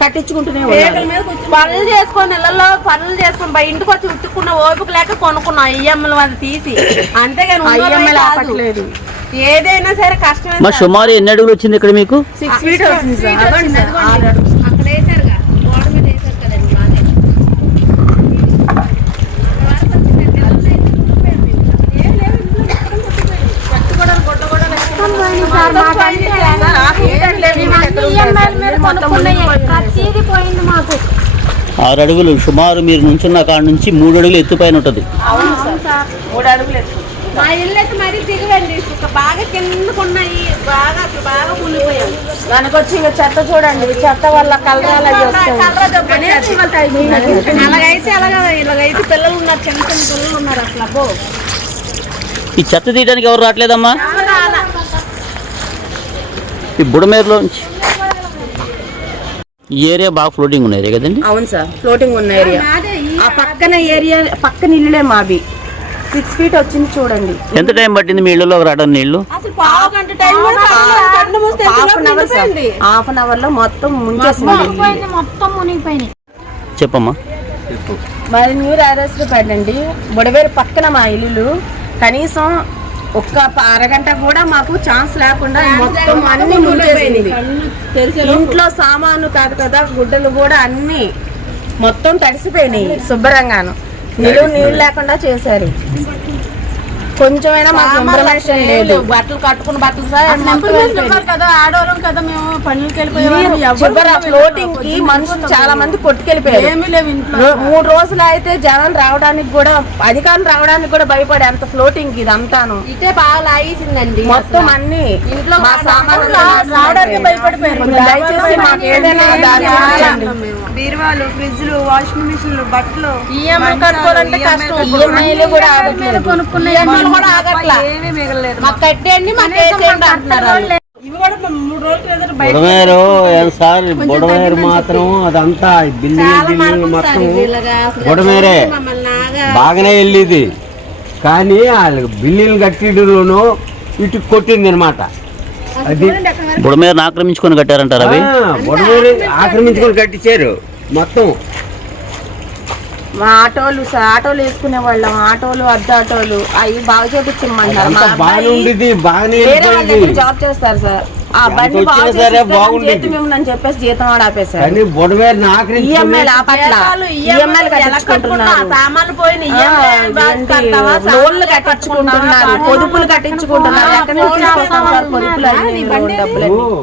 కట్టించుకుంటూనే పనులు చేసుకొని ఇళ్ళలో పనులు చేసుకొని బయట ఇంటికి వచ్చి ఉతుక్కున్న ఓపిక లేక కొనుక్కున్నాం ఈఎంలు అది తీసి. అంతేగాని ఏదైనా సరే కష్టమే మా సుమారు ఎన్ని అడుగులు వచ్చింది ఇక్కడ మీకు? సిక్స్ ఫీట్ వచ్చింది అడుగులు. అక్కడ వేసారుగా గోడ మీద వేసారు కదండి బాగా ఆరు అడుగులు సుమారు మీరు నుంచున్న కాడ నుంచి మూడు అడుగులు ఎత్తుపైన ఉంటుంది. మూడు అడుగులు ఎత్తు. మా ఇల్లు అయితే మరీ దిగవండి. ఇక బాగా కిందకున్నాయి బాగా అసలు బాగా మునిగిపోయాం దానికి వచ్చి ఇక చెత్త చూడండి. చెత్త వల్ల కలరాలు అలాగైతే అలాగా ఇలాగైతే పిల్లలు ఉన్నారు చిన్న చిన్న పిల్లలు ఉన్నారు అసలు అబ్బో. ఈ చెత్త తీయడానికి ఎవరు రావట్లేదమ్మా? ఈ బుడమేరులో నుంచి ఈ ఏరియా బాగా ఫ్లోటింగ్ ఉన్నాయి కదండి? అవును సార్ ఫ్లోటింగ్ ఉన్న ఏరియా. ఆ పక్కన ఏరియా పక్కన ఇల్లులే మావి. సిక్స్ ఫీట్ వచ్చింది చూడండి. ఎంత టైం పట్టింది మీ ఇళ్ళలో రావడం నీళ్ళు హాఫ్ అన్ అవర్లో మొత్తం ముంచేసింది. ఇల్లు. పోయింది మొత్తం మునిగిపోయినాయి. చెప్పమ్మా. మరి న్యూ రాయరస్ పెట్టండి బుడవేరు పక్కన మా ఇల్లు కనీసం ఒక్క అరగంట కూడా మాకు ఛాన్స్ లేకుండా మొత్తం అన్ని ముంచేసింది. ఇంట్లో సామాను కాదు కదా గుడ్డలు కూడా అన్ని మొత్తం తడిసిపోయినాయి శుభ్రంగాను. నిలువ నీళ్ళు లేకుండా చేశారు. కొంచెమైనా మాకు ఇన్ఫర్మేషన్ లేదు. బట్టలు కట్టుకున్న బట్టలు సార్. కదా ఆడవాళ్ళం కదా మేము పనులకి ఫ్లోటింగ్కి మనుషులు చాలా మంది కొట్టుకెళ్ళిపోయారు. ఏమీ లేవు ఇంట్లో. రో- మూడు రోజులు అయితే జనం రావడానికి కూడా అధికారులు రావడానికి కూడా భయపడే అంత ఫ్లోటింగ్ ఇది అంతాను ఇటే బాగా లాగేసిందండి మొత్తం అన్ని ఇంట్లో మా సామాన్లు రావడానికి భయపడిపోయారు. దయచేసి మాకు ఏదైనా. బీరువాలు ఫ్రిడ్జ్లు వాషింగ్ మిషన్లు బట్టలు ఈఎంఐ కట్టుకోవాలంటే కష్టం. ఈఎంఐలు కూడా ఆగట్లేదు. కొనుక్కున్న ఈఎంఐలు కూడా ఆగట్లా. ఏమీ మిగలలేదు. మాకు కట్టేయండి మాకు వేసేయండి అంటున్నారు బుడమేరు సార్ బుడమేరు మాత్రం అదంతా బిల్డింగ్ బిల్డింగ్ మొత్తం బుడమేరే. బాగానే వెళ్ళేది. కానీ వాళ్ళకి బిల్లులు కట్టిడులోను ఇటు కొట్టింది అనమాట అది బుడమేరుని ఆక్రమించుకొని కట్టారంటారు అవి? బుడమేరు ఆక్రమించుకొని కట్టించారు మొత్తం. మా ఆటోలు ఆటోలు వేసుకునే వాళ్ళం. ఆటోలు అద్దె ఆటోలు అవి బాగా చేపించమంటారు. వేరే వాళ్ళ దగ్గర జాబ్ చేస్తారు సార్. ఆ బండి బాగు ఇవ్వమని చెప్పేసి జీతం ఆపేశారు ఈఎంఐలు ఈఎంఐలు కట్టించుకుంటున్నారు. సామాన్లు పోయిన ఆ, ఏంటి, లోన్లు కట్టించుకుంటున్నారు. పొదుపులు కట్టించుకుంటున్నారు. ఎక్కడి నుంచి పొదుపులు అన్ని డబ్బులు ఓ.